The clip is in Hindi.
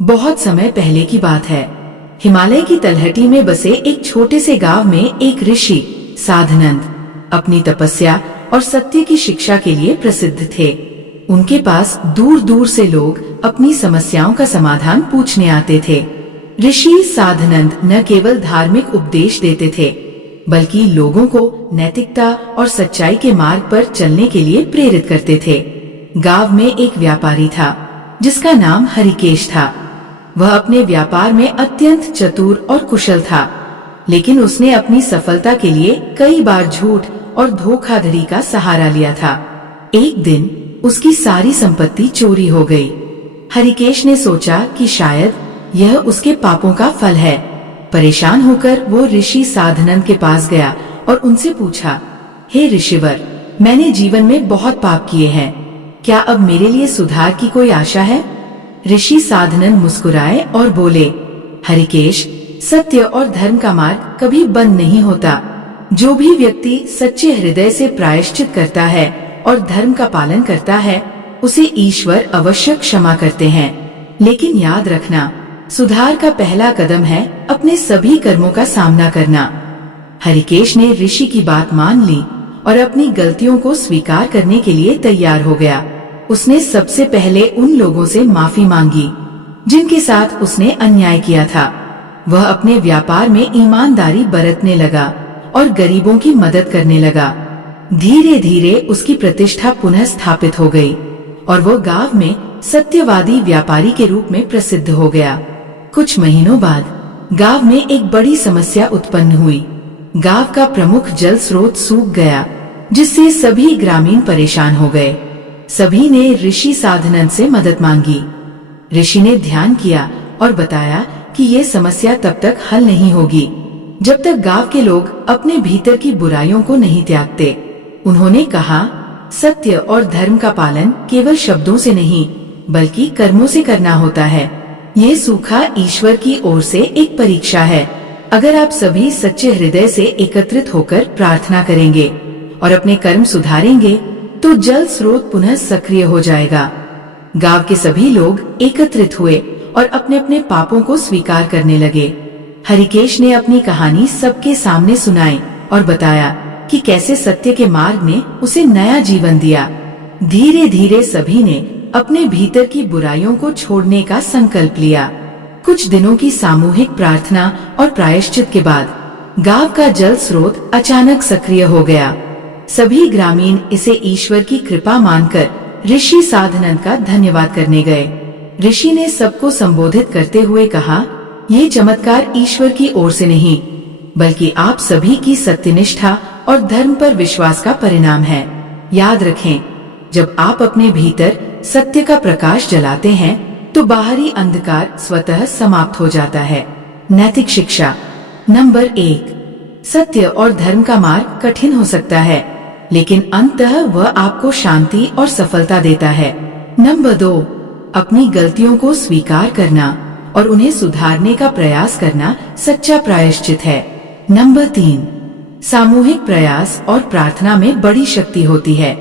बहुत समय पहले की बात है। हिमालय की तलहटी में बसे एक छोटे से गांव में एक ऋषि साधनंद अपनी तपस्या और सत्य की शिक्षा के लिए प्रसिद्ध थे। उनके पास दूर दूर से लोग अपनी समस्याओं का समाधान पूछने आते थे। ऋषि साधनंद न केवल धार्मिक उपदेश देते थे, बल्कि लोगों को नैतिकता और सच्चाई के मार्ग पर चलने के लिए प्रेरित करते थे। गांव में एक व्यापारी था जिसका नाम हरिकेश था। वह अपने व्यापार में अत्यंत चतुर और कुशल था, लेकिन उसने अपनी सफलता के लिए कई बार झूठ और धोखाधड़ी का सहारा लिया था। एक दिन उसकी सारी संपत्ति चोरी हो गई। हरिकेश ने सोचा कि शायद यह उसके पापों का फल है। परेशान होकर वो ऋषि साधनंद के पास गया और उनसे पूछा, हे ऋषिवर, मैंने जीवन में बहुत पाप किए हैं, क्या अब मेरे लिए सुधार की कोई आशा है? ऋषि साधनंद मुस्कुराए और बोले, हरिकेश, सत्य और धर्म का मार्ग कभी बंद नहीं होता। जो भी व्यक्ति सच्चे हृदय से प्रायश्चित करता है और धर्म का पालन करता है, उसे ईश्वर अवश्य क्षमा करते हैं। लेकिन याद रखना, सुधार का पहला कदम है अपने सभी कर्मों का सामना करना। हरिकेश ने ऋषि की बात मान ली और अपनी गलतियों को स्वीकार करने के लिए तैयार हो गया। उसने सबसे पहले उन लोगों से माफी मांगी जिनके साथ उसने अन्याय किया था। वह अपने व्यापार में ईमानदारी बरतने लगा और गरीबों की मदद करने लगा। धीरे धीरे उसकी प्रतिष्ठा पुनः स्थापित हो गई और वो गांव में सत्यवादी व्यापारी के रूप में प्रसिद्ध हो गया। कुछ महीनों बाद गांव में एक बड़ी समस्या उत्पन्न हुई। गांव का प्रमुख जल स्रोत सूख गया, जिससे सभी ग्रामीण परेशान हो गए। सभी ने ऋषि साधनंद से मदद मांगी। ऋषि ने ध्यान किया और बताया कि ये समस्या तब तक हल नहीं होगी जब तक गांव के लोग अपने भीतर की बुराइयों को नहीं त्यागते। उन्होंने कहा, सत्य और धर्म का पालन केवल शब्दों से नहीं, बल्कि कर्मों से करना होता है। ये सूखा ईश्वर की ओर से एक परीक्षा है। अगर आप सभी सच्चे हृदय से एकत्रित होकर प्रार्थना करेंगे और अपने कर्म सुधारेंगे, तो जल स्रोत पुनः सक्रिय हो जाएगा। गांव के सभी लोग एकत्रित हुए और अपने अपने पापों को स्वीकार करने लगे। हरिकेश ने अपनी कहानी सबके सामने सुनाई और बताया कि कैसे सत्य के मार्ग ने उसे नया जीवन दिया। धीरे धीरे सभी ने अपने भीतर की बुराइयों को छोड़ने का संकल्प लिया। कुछ दिनों की सामूहिक प्रार्थना और प्रायश्चित के बाद गांव का जल स्रोत अचानक सक्रिय हो गया। सभी ग्रामीण इसे ईश्वर की कृपा मानकर ऋषि साधनंद का धन्यवाद करने गए। ऋषि ने सबको संबोधित करते हुए कहा, ये चमत्कार ईश्वर की ओर से नहीं, बल्कि आप सभी की सत्यनिष्ठा और धर्म पर विश्वास का परिणाम है। याद रखें, जब आप अपने भीतर सत्य का प्रकाश जलाते हैं, तो बाहरी अंधकार स्वतः समाप्त हो जाता है। नैतिक शिक्षा नंबर 1, सत्य और धर्म का मार्ग कठिन हो सकता है, लेकिन अंततः वह आपको शांति और सफलता देता है। नंबर 2, अपनी गलतियों को स्वीकार करना और उन्हें सुधारने का प्रयास करना सच्चा प्रायश्चित है। नंबर 3, सामूहिक प्रयास और प्रार्थना में बड़ी शक्ति होती है।